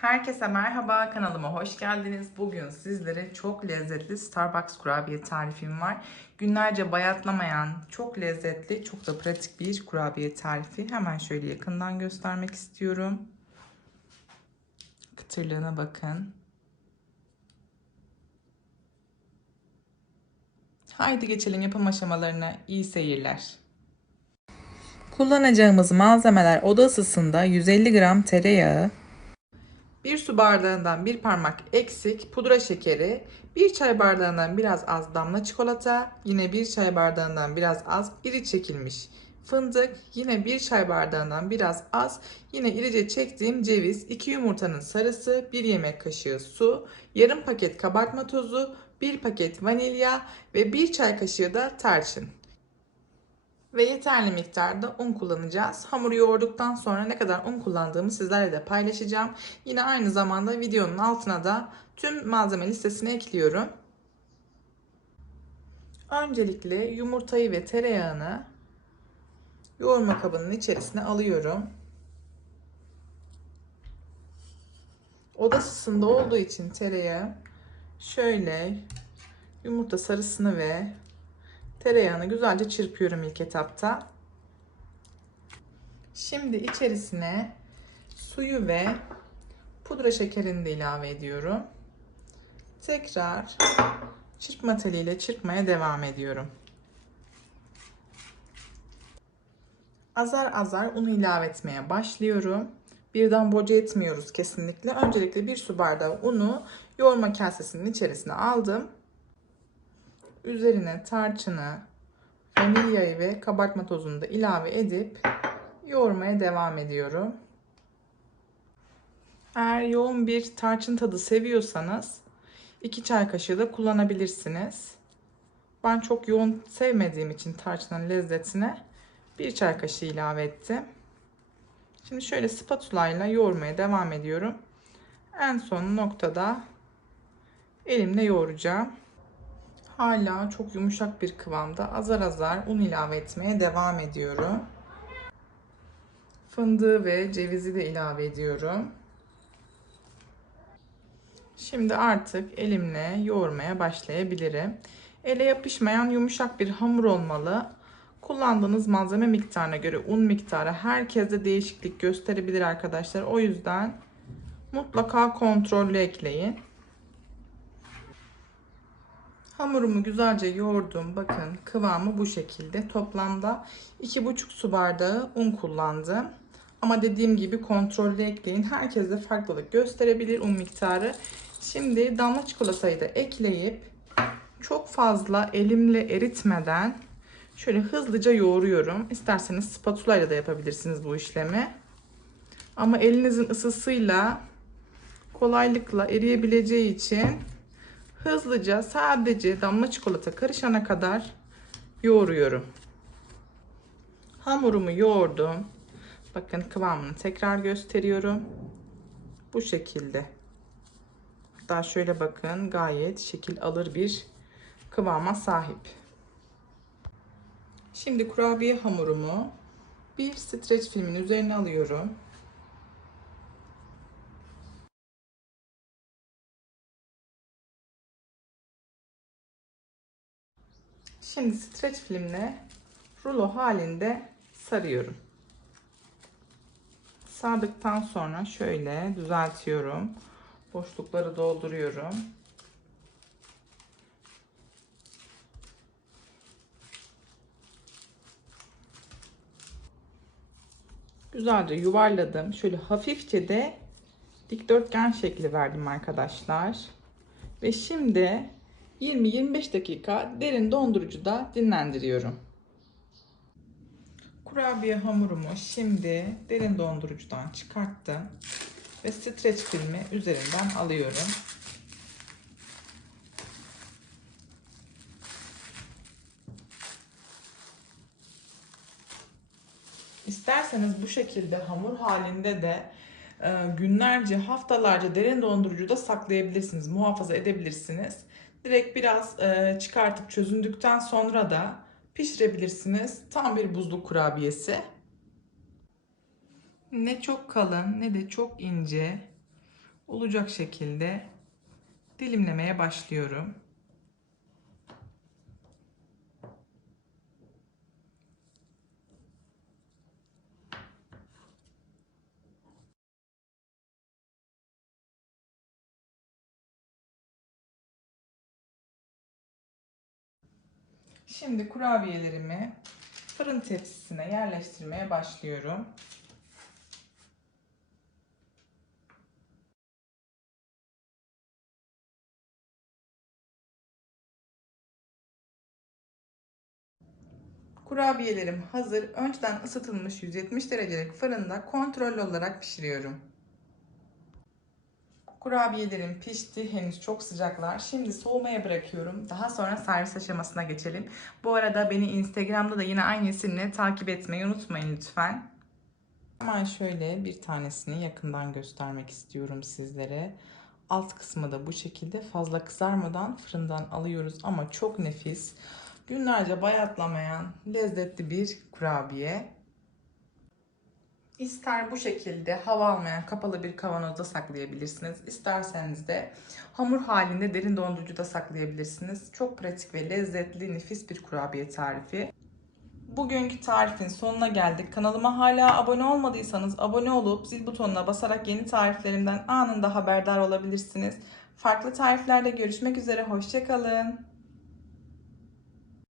Herkese merhaba kanalıma hoş geldiniz. Bugün sizlere çok lezzetli Starbucks kurabiye tarifim var. Günlerce bayatlamayan, çok lezzetli, çok da pratik bir kurabiye tarifi. Hemen şöyle yakından göstermek istiyorum. Kıtırlığına bakın. Haydi geçelim yapım aşamalarına. İyi seyirler. Kullanacağımız malzemeler oda ısısında 150 gram tereyağı, 1 su bardağından bir parmak eksik pudra şekeri, 1 çay bardağından biraz az damla çikolata, yine 1 çay bardağından biraz az iri çekilmiş fındık, yine 1 çay bardağından biraz az, yine irice çektiğim ceviz, 2 yumurtanın sarısı, 1 yemek kaşığı su, yarım paket kabartma tozu, 1 paket vanilya ve 1 çay kaşığı da tarçın ve yeterli miktarda un kullanacağız. Hamuru yoğurduktan sonra ne kadar un kullandığımı sizlerle de paylaşacağım. Yine aynı zamanda videonun altına da tüm malzeme listesini ekliyorum. Öncelikle yumurtayı ve tereyağını yoğurma kabının içerisine alıyorum. Oda ısısında olduğu için tereyağı şöyle yumurta sarısını ve tereyağını güzelce çırpıyorum ilk etapta. Şimdi içerisine suyu ve pudra şekerini de ilave ediyorum. Tekrar çırpma teliyle çırpmaya devam ediyorum. Azar azar unu ilave etmeye başlıyorum. Birden boca etmiyoruz kesinlikle. Öncelikle bir su bardağı unu yoğurma kasesinin içerisine aldım. Üzerine tarçını, vanilyayı ve kabartma tozunu da ilave edip yoğurmaya devam ediyorum. Eğer yoğun bir tarçın tadı seviyorsanız 2 çay kaşığı da kullanabilirsiniz. Ben çok yoğun sevmediğim için tarçının lezzetine 1 çay kaşığı ilave ettim. Şimdi şöyle spatula ile yoğurmaya devam ediyorum. En son noktada elimle yoğuracağım. Hala çok yumuşak bir kıvamda azar azar un ilave etmeye devam ediyorum. Fındığı ve cevizi de ilave ediyorum. Şimdi artık elimle yoğurmaya başlayabilirim. Ele yapışmayan yumuşak bir hamur olmalı. Kullandığınız malzeme miktarına göre un miktarı herkeste değişiklik gösterebilir arkadaşlar. O yüzden mutlaka kontrollü ekleyin. Hamurumu güzelce yoğurdum. Bakın kıvamı bu şekilde. Toplamda 2,5 su bardağı un kullandım. Ama dediğim gibi kontrollü ekleyin. Herkese farklılık gösterebilir un miktarı. Şimdi damla çikolatayı da ekleyip çok fazla elimle eritmeden şöyle hızlıca yoğuruyorum. İsterseniz spatula ile de yapabilirsiniz bu işlemi. Ama elinizin ısısıyla kolaylıkla eriyebileceği için hızlıca sadece damla çikolata karışana kadar yoğuruyorum. Hamurumu yoğurdum. Bakın kıvamını tekrar gösteriyorum. Bu şekilde. Hatta şöyle bakın gayet şekil alır bir kıvama sahip. Şimdi kurabiye hamurumu bir streç filmin üzerine alıyorum. Şimdi streç filmle rulo halinde sarıyorum. Sardıktan sonra şöyle düzeltiyorum. Boşlukları dolduruyorum. Güzelce yuvarladım. Şöyle hafifçe de dikdörtgen şekli verdim arkadaşlar. Ve şimdi 20-25 dakika derin dondurucuda dinlendiriyorum. Kurabiye hamurumu şimdi derin dondurucudan çıkarttım ve streç filmi üzerinden alıyorum. İsterseniz bu şekilde hamur halinde de e, günlerce, haftalarca derin dondurucuda saklayabilirsiniz, muhafaza edebilirsiniz. Direkt biraz e, çıkartıp çözündükten sonra da pişirebilirsiniz. Tam bir buzluk kurabiyesi. Ne çok kalın ne de çok ince. olacak şekilde dilimlemeye başlıyorum. Şimdi kurabiyelerimi fırın tepsisine yerleştirmeye başlıyorum. Kurabiyelerim hazır. Önceden ısıtılmış 170 derecelik fırında kontrollü olarak pişiriyorum. Kurabiyelerim pişti. Henüz çok sıcaklar. Şimdi soğumaya bırakıyorum. Daha sonra servis aşamasına geçelim. Bu arada beni Instagram'da da yine aynı isimle takip etmeyi unutmayın lütfen. Hemen şöyle bir tanesini yakından göstermek istiyorum sizlere. Alt kısmı da bu şekilde fazla kızarmadan fırından alıyoruz ama çok nefis. Günlerce bayatlamayan lezzetli bir kurabiye. İster bu şekilde hava almayan kapalı bir kavanozda saklayabilirsiniz. İsterseniz de hamur halinde derin dondurucuda saklayabilirsiniz. Çok pratik ve lezzetli nefis bir kurabiye tarifi. Bugünkü tarifin sonuna geldik. Kanalıma hala abone olmadıysanız abone olup zil butonuna basarak yeni tariflerimden anında haberdar olabilirsiniz. Farklı tariflerde görüşmek üzere. Hoşçakalın.